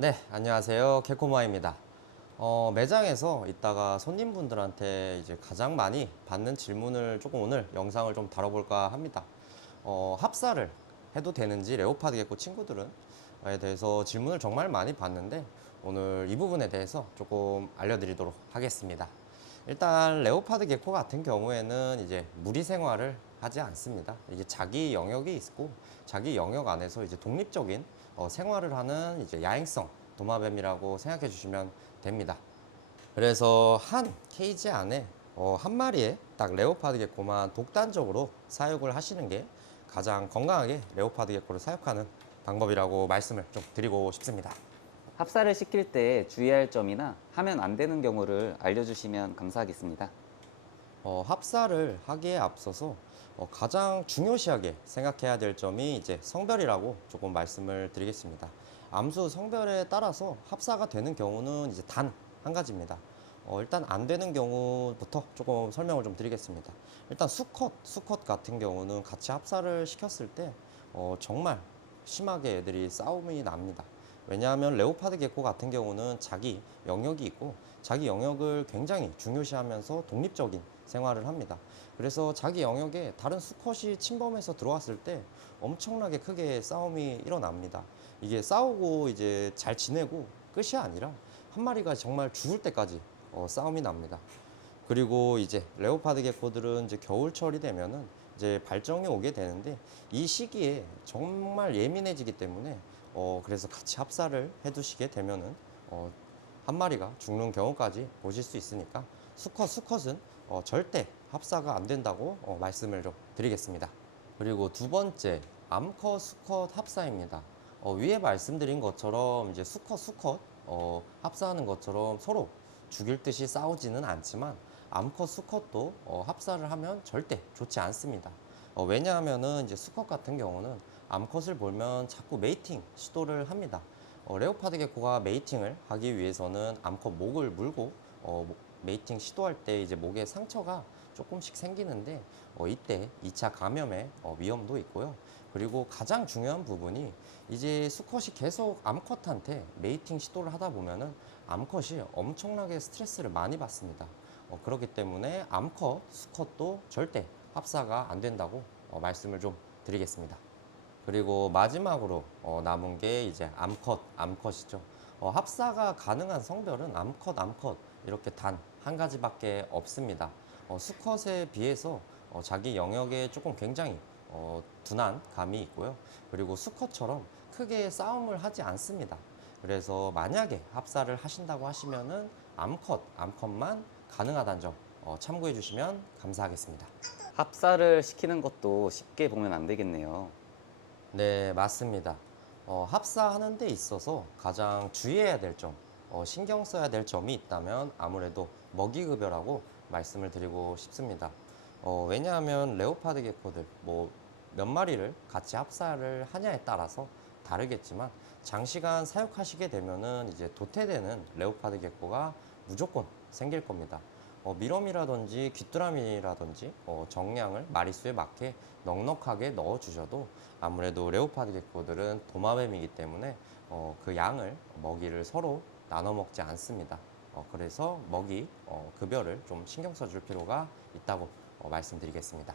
네, 안녕하세요. 개코마입니다. 어, 매장에서 이따가 손님분들한테 이제 가장 많이 받는 질문을 조금 오늘 영상을 좀 다뤄볼까 합니다. 어, 합사를 해도 되는지 레오파드 개코 친구들은 에 대해서 질문을 정말 많이 받는데 오늘 이 부분에 대해서 조금 알려드리도록 하겠습니다. 일단 레오파드 개코 같은 경우에는 이제 무리 생활을 하지 않습니다. 이게 자기 영역이 있고 자기 영역 안에서 이제 독립적인 어, 생활을 하는 이제 야행성 도마뱀이라고 생각해 주시면 됩니다. 그래서 한 케이지 안에 어, 한 마리의 딱 레오파드 개코만 독단적으로 사육을 하시는 게 가장 건강하게 레오파드 개코를 사육하는 방법이라고 말씀을 좀 드리고 싶습니다. 합사를 시킬 때 주의할 점이나 하면 안 되는 경우를 알려주시면 감사하겠습니다. 어, 합사를 하기에 앞서서 어, 가장 중요시하게 생각해야 될 점이 이제 성별이라고 조금 말씀을 드리겠습니다. 암수 성별에 따라서 합사가 되는 경우는 이제 단 한 가지입니다. 어, 일단 안 되는 경우부터 조금 설명을 좀 드리겠습니다. 일단 수컷, 수컷 같은 경우는 같이 합사를 시켰을 때 어, 정말 심하게 애들이 싸움이 납니다. 왜냐하면 레오파드 개코 같은 경우는 자기 영역이 있고 자기 영역을 굉장히 중요시하면서 독립적인 생활을 합니다. 그래서 자기 영역에 다른 수컷이 침범해서 들어왔을 때 엄청나게 크게 싸움이 일어납니다. 이게 싸우고 이제 잘 지내고 끝이 아니라 한 마리가 정말 죽을 때까지 어, 싸움이 납니다. 그리고 이제 레오파드 개코들은 이제 겨울철이 되면은 이제 발정이 오게 되는데 이 시기에 정말 예민해지기 때문에 어 그래서 같이 합사를 해두시게 되면은 어 한 마리가 죽는 경우까지 보실 수 있으니까 수컷 수컷은 어 절대 합사가 안 된다고 어 말씀을 좀 드리겠습니다. 그리고 두 번째 암컷 수컷 합사입니다. 어 위에 말씀드린 것처럼 이제 수컷 수컷 어 합사하는 것처럼 서로 죽일 듯이 싸우지는 않지만 암컷 수컷도 어, 합사를 하면 절대 좋지 않습니다. 어, 왜냐하면은 이제 수컷 같은 경우는 암컷을 보면 자꾸 메이팅 시도를 합니다. 어, 레오파드 개코가 메이팅을 하기 위해서는 암컷 목을 물고 어, 모- 메이팅 시도할 때 이제 목에 상처가 조금씩 생기는데 어, 이때 2차 감염의 어, 위험도 있고요. 그리고 가장 중요한 부분이 이제 수컷이 계속 암컷한테 메이팅 시도를 하다 보면은 암컷이 엄청나게 스트레스를 많이 받습니다. 어, 그렇기 때문에 암컷, 수컷도 절대 합사가 안 된다고 어, 말씀을 좀 드리겠습니다. 그리고 마지막으로 어, 남은 게 이제 암컷, 암컷이죠. 어, 합사가 가능한 성별은 암컷, 암컷 이렇게 단 한 가지밖에 없습니다. 어, 수컷에 비해서 어, 자기 영역에 조금 굉장히 어, 둔한 감이 있고요. 그리고 수컷처럼 크게 싸움을 하지 않습니다. 그래서 만약에 합사를 하신다고 하시면은 암컷, 암컷만 가능하다는 점 어, 참고해 주시면 감사하겠습니다. 합사를 시키는 것도 쉽게 보면 안 되겠네요. 네, 맞습니다. 어, 합사하는 데 있어서 가장 주의해야 될 점, 어, 신경 써야 될 점이 있다면 아무래도 먹이급여라고 말씀을 드리고 싶습니다. 어, 왜냐하면 레오파드 개코들 뭐 몇 마리를 같이 합사를 하냐에 따라서 다르겠지만 장시간 사육하시게 되면은 이제 도태되는 레오파드 개코가 무조건 생길 겁니다. 어, 미럼이라든지 귀뚜라미라든지 어, 정량을 마리수에 맞게 넉넉하게 넣어 주셔도 아무래도 레오파드 개코들은 도마뱀이기 때문에 어, 그 양을 먹이를 서로 나눠 먹지 않습니다. 어, 그래서 먹이 어, 급여를 좀 신경 써 줄 필요가 있다고 어, 말씀드리겠습니다.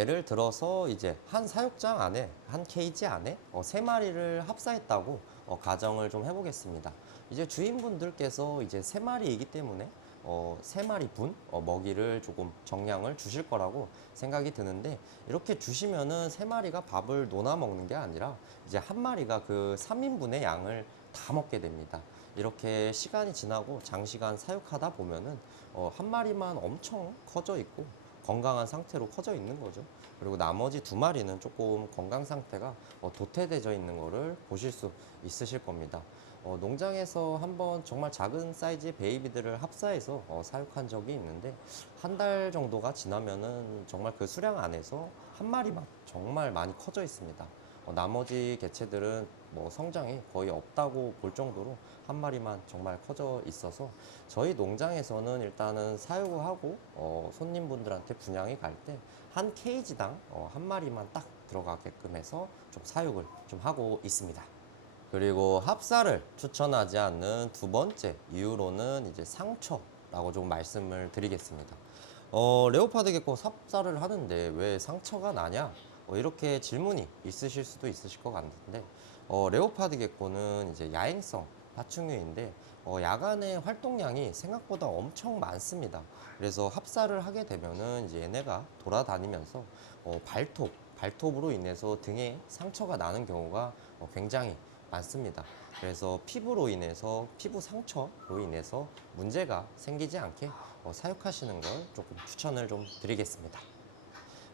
예를 들어서 이제 한 사육장 안에 한 케이지 안에 어, 세 마리를 합사했다고 어, 가정을 좀 해보겠습니다. 이제 주인분들께서 이제 세 마리이기 때문에 어, 세 마리 분 어, 먹이를 조금 정량을 주실 거라고 생각이 드는데 이렇게 주시면은 세 마리가 밥을 논아 먹는 게 아니라 이제 한 마리가 그 3인분의 양을 다 먹게 됩니다. 이렇게 시간이 지나고 장시간 사육하다 보면은 어, 한 마리만 엄청 커져 있고 건강한 상태로 커져 있는 거죠. 그리고 나머지 두 마리는 조금 건강 상태가 어, 도태되어 있는 거를 보실 수 있으실 겁니다. 어, 농장에서 한번 정말 작은 사이즈의 베이비들을 합사해서 어, 사육한 적이 있는데 한 달 정도가 지나면은 정말 그 수량 안에서 한 마리만 정말 많이 커져 있습니다. 어, 나머지 개체들은 뭐 성장이 거의 없다고 볼 정도로 한 마리만 정말 커져 있어서 저희 농장에서는 일단은 사육을 하고 어, 손님분들한테 분양이 갈 때 한 케이지당 어, 한 마리만 딱 들어가게끔 해서 좀 사육을 좀 하고 있습니다. 그리고 합사를 추천하지 않는 두 번째 이유로는 이제 상처라고 좀 말씀을 드리겠습니다. 어, 레오파드 개코 합사를 하는데 왜 상처가 나냐? 어, 이렇게 질문이 있으실 수도 있으실 것 같은데 어, 레오파드 개코는 이제 야행성 파충류인데 어, 야간의 활동량이 생각보다 엄청 많습니다. 그래서 합사를 하게 되면은 이제 얘네가 돌아다니면서 어, 발톱, 발톱으로 인해서 등에 상처가 나는 경우가 어, 굉장히 많습니다. 그래서 피부로 인해서 피부 상처로 인해서 문제가 생기지 않게 어, 사육하시는 걸 조금 추천을 좀 드리겠습니다.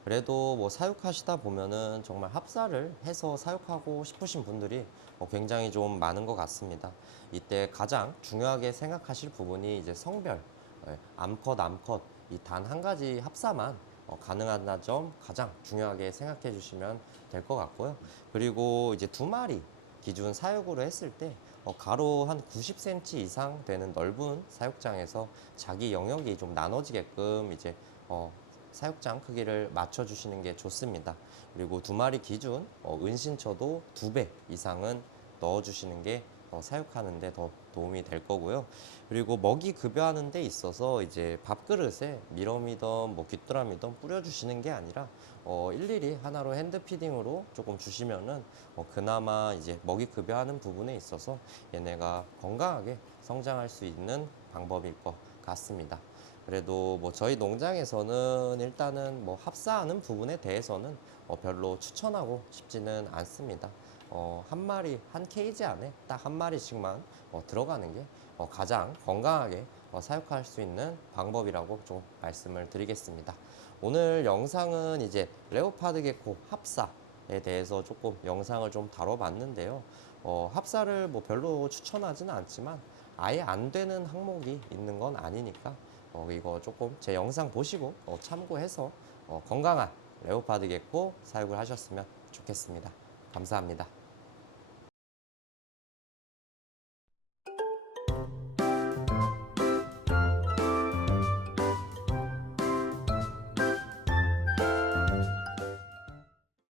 그래도 뭐 사육하시다 보면은 정말 합사를 해서 사육하고 싶으신 분들이 어, 굉장히 좀 많은 것 같습니다. 이때 가장 중요하게 생각하실 부분이 이제 성별, 예, 암컷, 암컷 이 단 한 가지 합사만 어, 가능하다는 점 가장 중요하게 생각해 주시면 될 것 같고요. 그리고 이제 두 마리 기준 사육으로 했을 때 어, 가로 한 90cm 이상 되는 넓은 사육장에서 자기 영역이 좀 나눠지게끔 이제 어, 사육장 크기를 맞춰주시는 게 좋습니다. 그리고 두 마리 기준 어, 은신처도 두 배 이상은 넣어주시는 게 어, 사육하는데 더 도움이 될 거고요. 그리고 먹이 급여하는 데 있어서 이제 밥그릇에 미럼이든 뭐 귀뚜라미든 뿌려주시는 게 아니라 어, 일일이 하나로 핸드 피딩으로 조금 주시면은 어, 그나마 이제 먹이 급여하는 부분에 있어서 얘네가 건강하게 성장할 수 있는 방법일 것 같습니다. 그래도 뭐 저희 농장에서는 일단은 뭐 합사하는 부분에 대해서는 어, 별로 추천하고 싶지는 않습니다. 어, 한 마리 한 케이지 안에 딱 한 마리씩만 어, 들어가는 게 어, 가장 건강하게 어, 사육할 수 있는 방법이라고 좀 말씀을 드리겠습니다. 오늘 영상은 이제 레오파드 개코 합사에 대해서 조금 영상을 좀 다뤄봤는데요. 어, 합사를 뭐 별로 추천하지는 않지만 아예 안 되는 항목이 있는 건 아니니까 어, 이거 조금 제 영상 보시고 어, 참고해서 어, 건강한 레오파드 개코 사육을 하셨으면 좋겠습니다. 감사합니다.